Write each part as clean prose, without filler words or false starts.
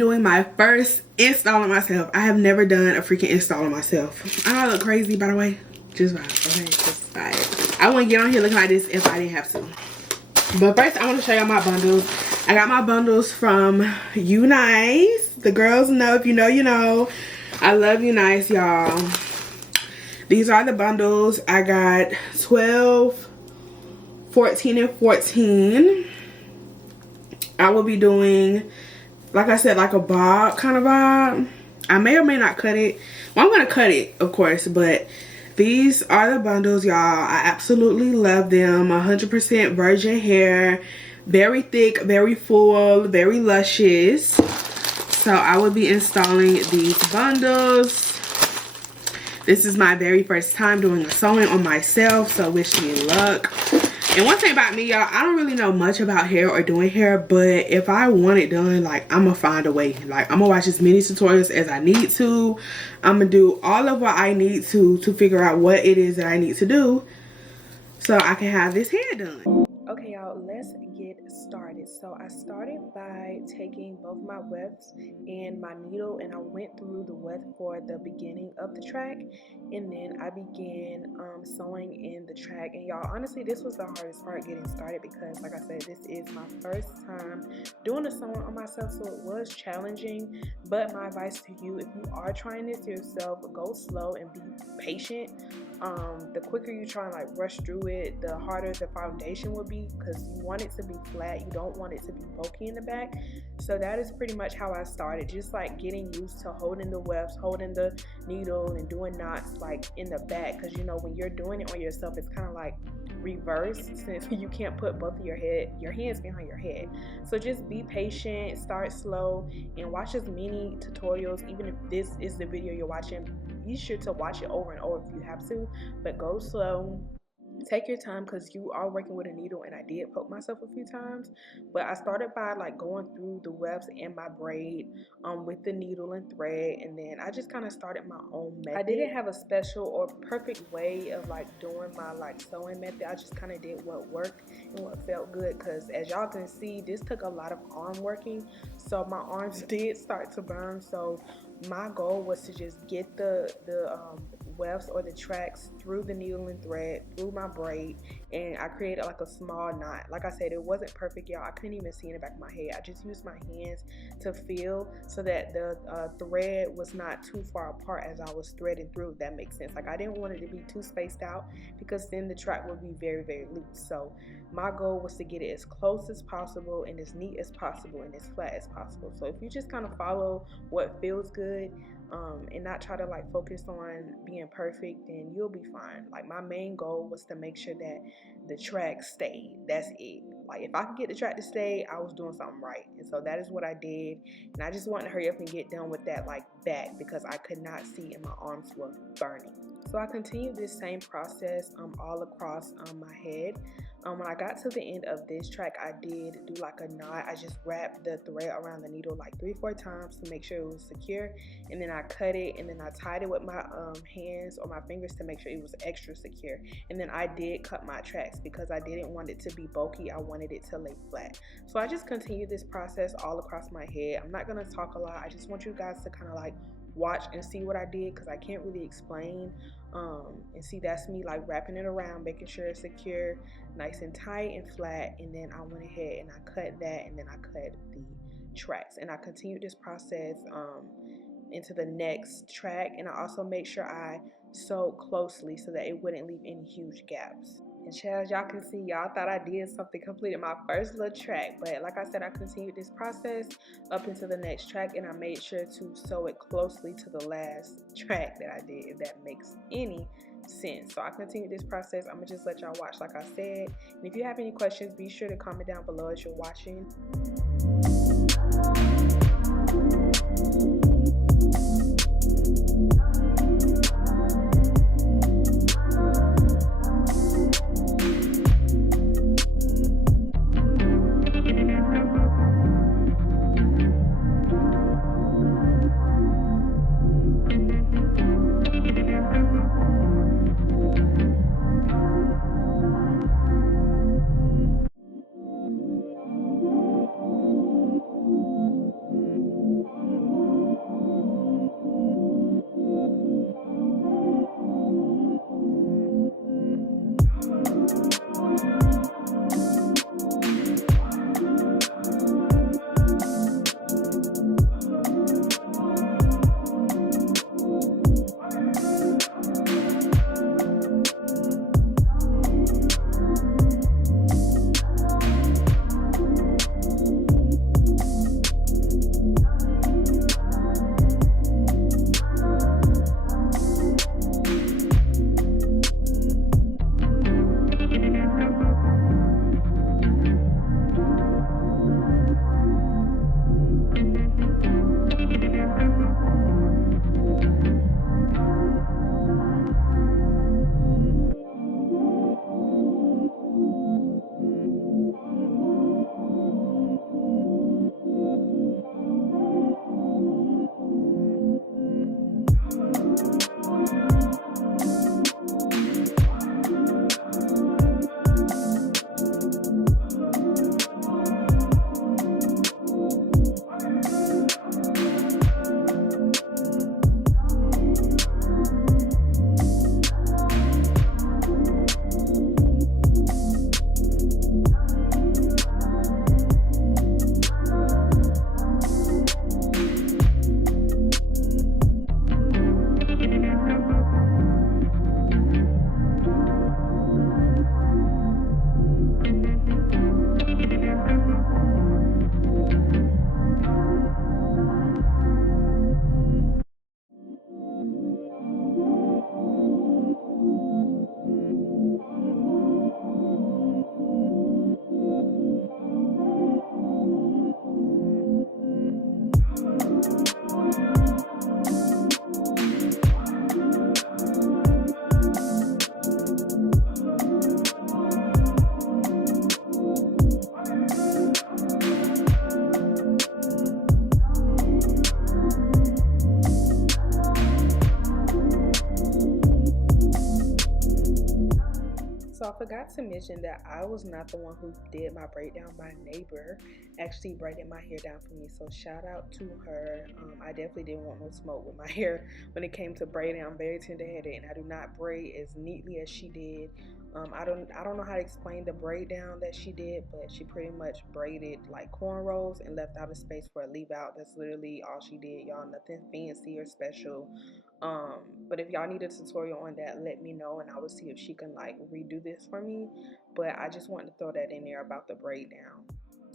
doing my first install on myself. I have never done a freaking install on myself. I know I look crazy, by the way. Just vibe, okay? Just vibe. I wouldn't get on here looking like this if I didn't have to. But first, I want to show y'all my bundles. I got my bundles from Unice. The girls know, if you know, you know. I love Unice, y'all. These are the bundles. I got 12, 14, and 14. I will be doing, like I said, like a bob kind of vibe. I may or may not cut it. Well, I'm going to cut it, of course, but these are the bundles, y'all. I absolutely love them. 100% virgin hair. Very thick, very full, very luscious. So I will be installing these bundles. This is my very first time doing a sewing on myself, so wish me luck. And one thing about me, y'all, I don't really know much about hair or doing hair, but if I want it done, like, I'm gonna find a way. Like, I'm gonna watch as many tutorials as I need to. I'm gonna do all of what I need to figure out what it is that I need to do so I can have this hair done. Okay, y'all, let's get started. So I started by taking both my wefts and my needle, and I went through the weft for the beginning of the track, and then I began sewing in the track. And y'all, honestly, this was the hardest part, getting started, because like I said, this is my first time doing a sewing on myself, so it was challenging. But my advice to you, if you are trying this yourself, go slow and be patient. The quicker you try and like rush through it, the harder the foundation will be, because you want it to be flat. You don't want it to be bulky in the back. So that is pretty much how I started, just like getting used to holding the wefts, holding the needle, and doing knots like in the back, because you know when you're doing it on yourself, it's kind of like reverse, since you can't put both of your hands behind your head. So just be patient, start slow, and watch as many tutorials. Even if this is the video you're watching, be sure to watch it over and over if you have to, but go slow. Take your time, because you are working with a needle, and I did poke myself a few times. But I started by like going through the wefts and my braid with the needle and thread, and then I just kind of started my own method. I didn't have a special or perfect way of like doing my like sewing method. I just kind of did what worked and what felt good, because as y'all can see, this took a lot of arm working, so my arms did start to burn. So my goal was to just get the wefts or the tracks through the needle and thread, through my braid, and I created like a small knot. Like I said, it wasn't perfect, y'all. I couldn't even see in the back of my head. I just used my hands to feel so that the thread was not too far apart as I was threading through, if that makes sense. Like, I didn't want it to be too spaced out, because then the track would be very, very loose. So my goal was to get it as close as possible and as neat as possible and as flat as possible. So if you just kind of follow what feels good, and not try to like focus on being perfect, then you'll be fine. Like, my main goal was to make sure that the track stayed. That's it. Like, if I could get the track to stay, I was doing something right. And so that is what I did. And I just wanted to hurry up and get done with that like back, because I could not see and my arms were burning. So I continued this same process all across my head. When I got to the end of this track, I did do like a knot. I just wrapped the thread around the needle like 3-4 times to make sure it was secure, and then I cut it, and then I tied it with my hands or my fingers to make sure it was extra secure. And then I did cut my tracks, because I didn't want it to be bulky. I wanted it to lay flat. So I just continued this process all across my head. I'm not gonna talk a lot. I just want you guys to kind of like watch and see what I did, because I can't really explain. And see, that's me like wrapping it around, making sure it's secure, nice and tight and flat. And then I went ahead and I cut that, and then I cut the tracks, and I continued this process into the next track. And I also made sure I sewed closely so that it wouldn't leave any huge gaps. And as y'all can see, y'all thought I did something, completed my first little track, but like I said, I continued this process up into the next track, and I made sure to sew it closely to the last track that I did, if that makes any sense. So I continued this process. I'm gonna just let y'all watch, like I said, and if you have any questions, be sure to comment down below as you're watching. I forgot to mention that I was not the one who did my braid down. My neighbor actually braided my hair down for me, so shout out to her. I definitely didn't want no smoke with my hair when it came to braiding. I'm very tender-headed and I do not braid as neatly as she did. I don't know how to explain the braid down that she did, but she pretty much braided like cornrows and left out a space for a leave out. That's literally all she did, y'all. Nothing fancy or special. But if y'all need a tutorial on that, let me know and I will see if she can like redo this for me. But I just wanted to throw that in there about the braid down.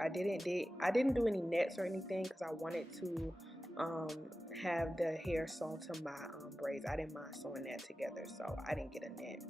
I didn't do any nets or anything because I wanted to have the hair sewn to my braids. I didn't mind sewing that together, so I didn't get a net.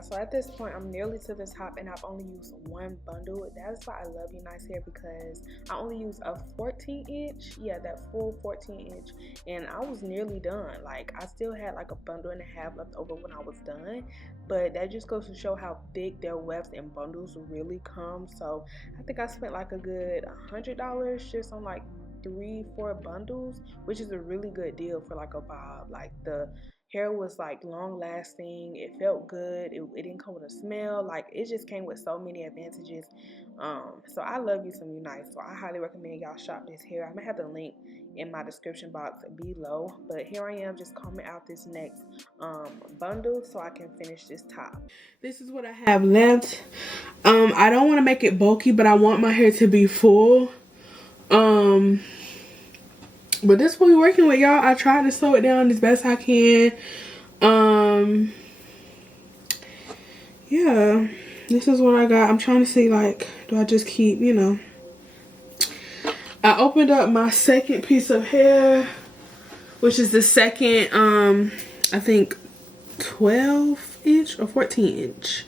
So at this point, I'm nearly to the top and I've only used one bundle. That's why I love Unice Hair, because I only used a 14-inch, yeah, that full 14-inch, and I was nearly done. Like, I still had like a bundle and a half left over when I was done, but that just goes to show how big their wefts and bundles really come. So I think I spent like a good $100 just on like 3-4 bundles, which is a really good deal for like a bob. Like, the hair was like long lasting, it felt good, it didn't come with a smell, like it just came with so many advantages. So I love you some Unice, so I highly recommend y'all shop this hair. I'm gonna have the link in my description box below, but here I am just combing out this next bundle so I can finish this top. This is what I have left. I don't want to make it bulky, but I want my hair to be full. But this is what we're working with, y'all. I tried to slow it down as best I can. Yeah, this is what I got. I'm trying to see, like, do I just keep, you know. I opened up my second piece of hair, which is the second, I think 12-inch or 14-inch.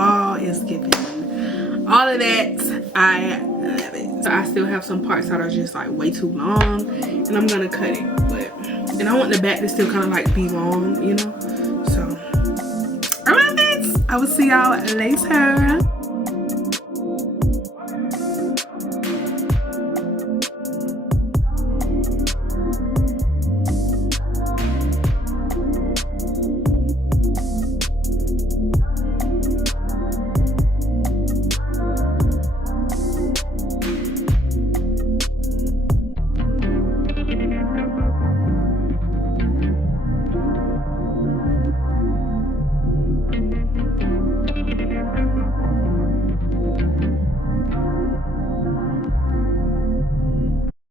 fall is giving. All of that, I love it. So I still have some parts that are just like way too long, and I'm gonna cut it. And I want the back to still kind of like be long, you know. So I love it. I will see y'all later.